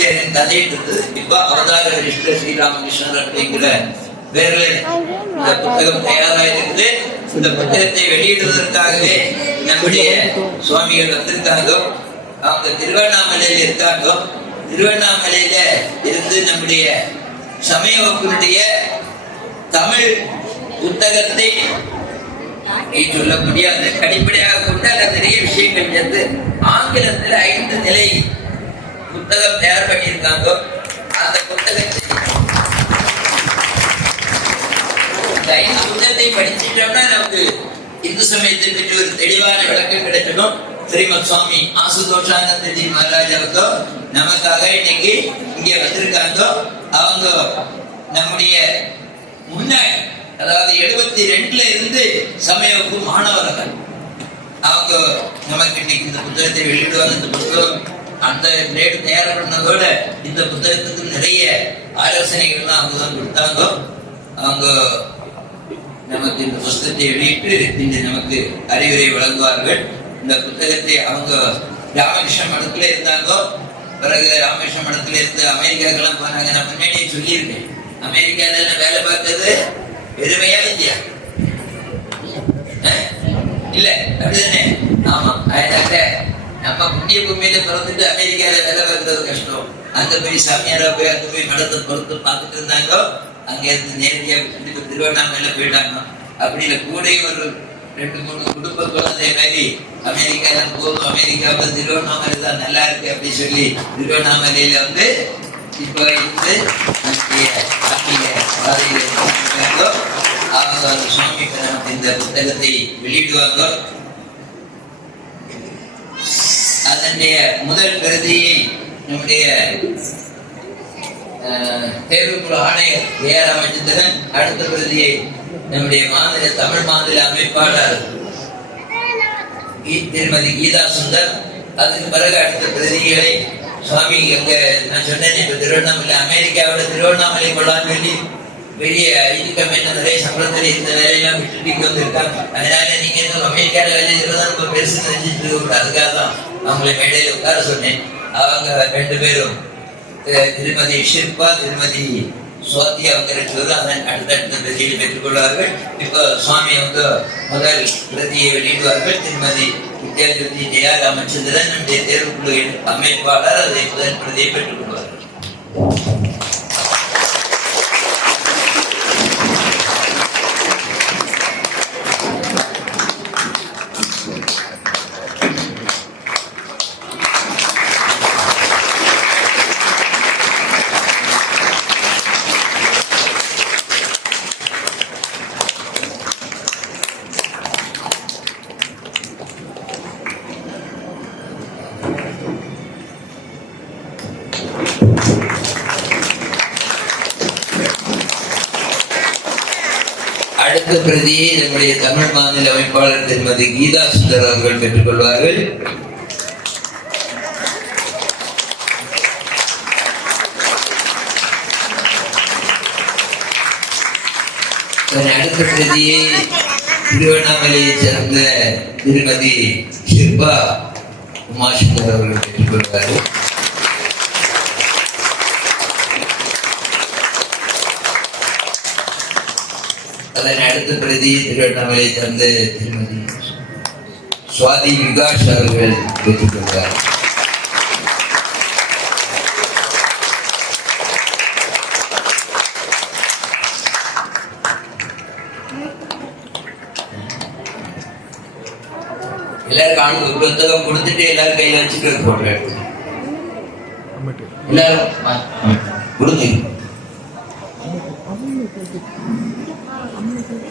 ஆதிசேரன் கதைட்டு இருந்தது இப்ப அவதார வரிஷ்ட ஸ்ரீராமகிருஷ்ணர் அப்படிங்கிற பேர்ல இந்த புத்தகம் தயாரா இருக்குது இந்த புத்தகத்தை வெளியிடுவதற்காகவே நம்முடைய சுவாமிகள் வந்திருக்காங்க அவங்க திருவண்ணாமலையில் இருக்காங்க திருவண்ணாமலையில இருந்து நம்முடைய சமய வகுப்பினுடைய தமிழ் புத்தகத்தை சொல்ல முடியாது அடிப்படையாக கொண்டு அதில் நிறைய விஷயங்கள் சேர்ந்து ஆங்கிலத்தில் ஐந்து நிலை புத்தகம் தயார் பண்ணியிருக்காங்க அந்த புத்தகத்தை ஐந்து புத்தகத்தை படிச்சுட்டோம்னா நமக்கு இந்து சமயத்தை பற்றி ஒரு தெளிவான விளக்கம் கிடைக்கணும். ஸ்ரீமத் சுவாமி ஆசுதோஷானந்தஜி மகாராஜாவுக்கோ நமக்காக இன்னைக்கு இங்க வந்திருக்காங்க. அவங்க நம்முடைய முன்னாடி அதாவது எழுபத்தி ரெண்டுல இருந்து சமயக்கு மாணவர்கள். அவங்க நமக்கு இன்னைக்கு இந்த புத்தகத்தை வெளியிடுவாங்க இந்த புத்தகம் அந்த கிரேடு தயார் பண்ணதோட இந்த புத்தகத்துக்கு நிறைய ஆலோசனைகள்லாம் அவங்க தான் கொடுத்தாங்க. அவங்க நமக்கு இந்த புத்தகத்தை வெளியிட்டு இன்று நமக்கு அறிவுரை வழங்குவார்கள். இந்த புத்தகத்தை அவங்க ராமகிருஷ்ண மடத்துல இருந்தாங்க. பிறகு ராமகிருஷ்ண மடத்துல இருந்து அமெரிக்காக்கெல்லாம் போனாங்க. நான் முன்னாடியே சொல்லியிருக்கேன். அமெரிக்கால நான் வேலை பார்த்தது? பெருமையா இல்லையா? இல்ல அப்படிதானே? ஆமா அதனால நம்ம புண்ணிய பூமியில பிறந்துட்டு அமெரிக்கால வேலை பார்க்கறது கஷ்டம். அங்க போய் சாமியாரா போய் அங்க போய் மடத்தை பொறுத்து பார்த்துட்டு இருந்தாங்க. அங்க இருந்து நேரடியா இப்ப திருவண்ணாமலையில போயிட்டாங்க. அப்படி இல்லை கூடயும் ஒரு ரெண்டு மூணு குடும்ப குழந்தை மாதிரி அமெரிக்கால போதும் வந்து திருவண்ணாமலை தான் நல்லா இருக்கு அப்படின்னு சொல்லி திருவண்ணாமலையில வந்து இப்போ இருந்து அவங்க சுவாமி இந்த புத்தகத்தை வெளியிடுவாங்க. அதனுடைய முதல் பிரதியை நம்முடைய தேர்வுக்குழு ஆணையர் ஏ ஆர் அமைச்சந்திரன் அடுத்த பிரதியை நம்முடைய மாநில தமிழ் மாநில அமைப்பாளர் திருமதி கீதா சுந்தர். அதுக்கு பிறகு அடுத்த பிரதிகளை சுவாமி எங்க நான் சொன்னேன் இப்ப திருவண்ணாமலை அமெரிக்காவோட திருவண்ணாமலை கொள்ளான்னு சொல்லி பெரிய ஐடி கம்பெனி நிறைய சம்பளத்தில் இந்த வேலையெல்லாம் விட்டுட்டு இங்க வந்திருக்காங்க. அதனால நீங்க அமெரிக்காவில் வேலை இருக்கிறதா நம்ம பெருசு நினைச்சிட்டு இருக்க அதுக்காக தான் அவங்களை மேடையில உட்கார சொன்னேன். அவங்க ரெண்டு பேரும் திருமதி ஷில்பா திருமதி சுவாதி அவங்க ரெண்டு பேரும் அதன் அடுத்தடுத்த பிரதியை பெற்றுக்கொள்வார்கள். இப்போ சுவாமி அவங்க முதல் பிரதியை வெளியிடுவார்கள். திருமதி வித்யாஜோதி ஜெயா ராமச்சந்திரன் நம்முடைய தேர்வுக்குழு அமைப்பாளர் அதை முதல் பிரதியை பெற்றுக் அடுத்த பிரதியை நம்முடைய தமிழ் மாநில அமைப்பாளர் திருமதி கீதா சுந்தர் அவர்கள் பெற்றுக் கொள்வார்கள் அடுத்த பிரதியை திருவண்ணாமலையை சேர்ந்த திருமதி ஷிர்பா உமாசுந்தர் அவர்கள் பெற்றுக் அதன் அடுத்த பிரதி திருவண்ணாமலை சேர்ந்த திருமதி சுவாதி விகாஷ் அவர்கள் பெற்றுக்கொள்வார் புத்தகம் கொடுத்துட்டு எல்லாரும் கையில வச்சுட்டு போடுறேன் எல்லாரும் கொடுங்க. கொடுங்க